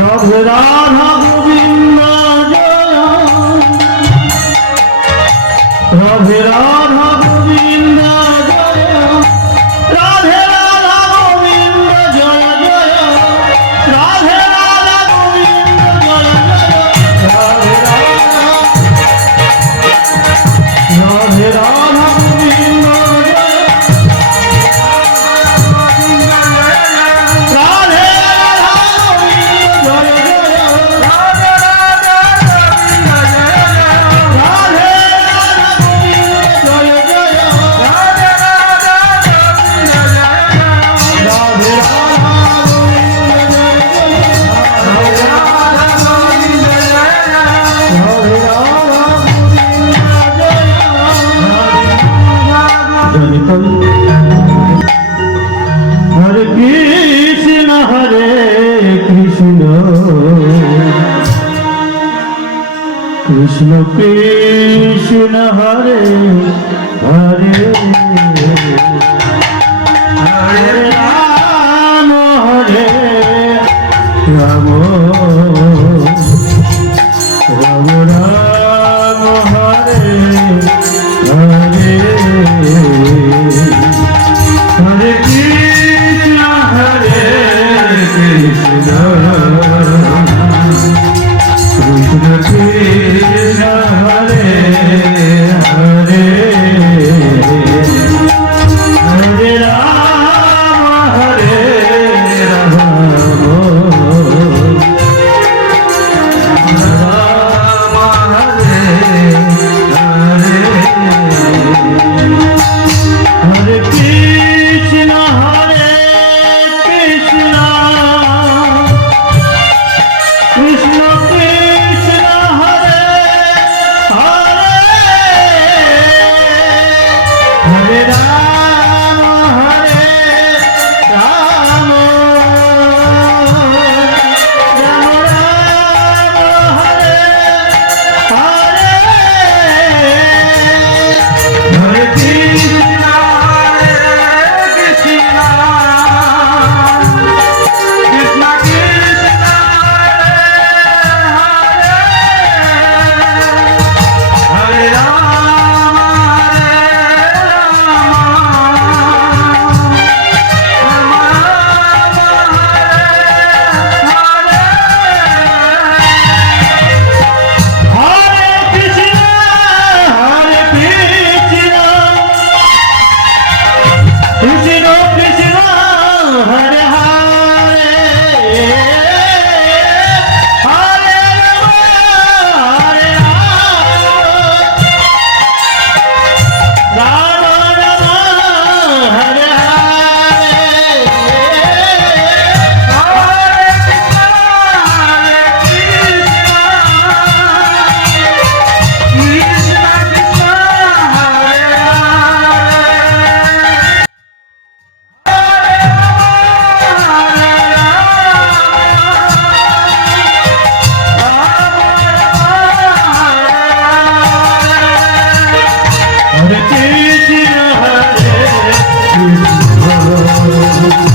Radhe Radha Govinda Joy, Radhe Radha Govinda Joy, Radhe Radha Govinda Joy Joy, Radhe Radha Govinda Joy Joy, Radhe Radha Govinda Hare Krishna Krishna Krishna Hare Hare, Hare Ram Ram Ram Ram Hare Hare, Hare Krishna Krishna Krishna Hare Hare, Hare Ram Ram Hare Hare, Hare Krishna Krishna Krishna Hare Hare, Hare Ram Ram Ram Hare Hare, Hare Krishna Hare Krishna